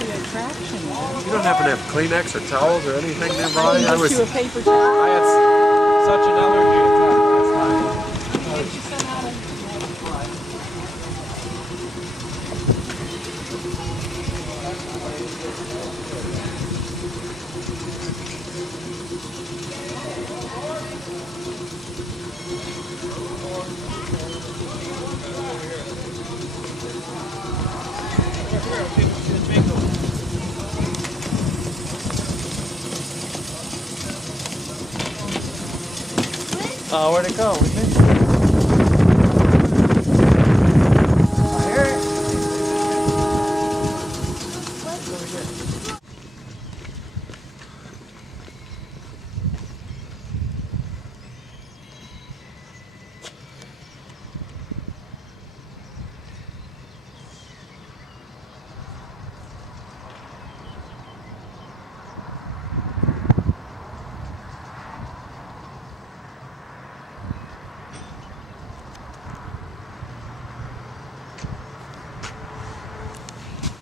the attraction. You don't happen to have Kleenex or towels or anything nearby? I was. you a paper towel. I had such an allergy attack last time. Get you some out of Where'd it go? We missed it. I hear it.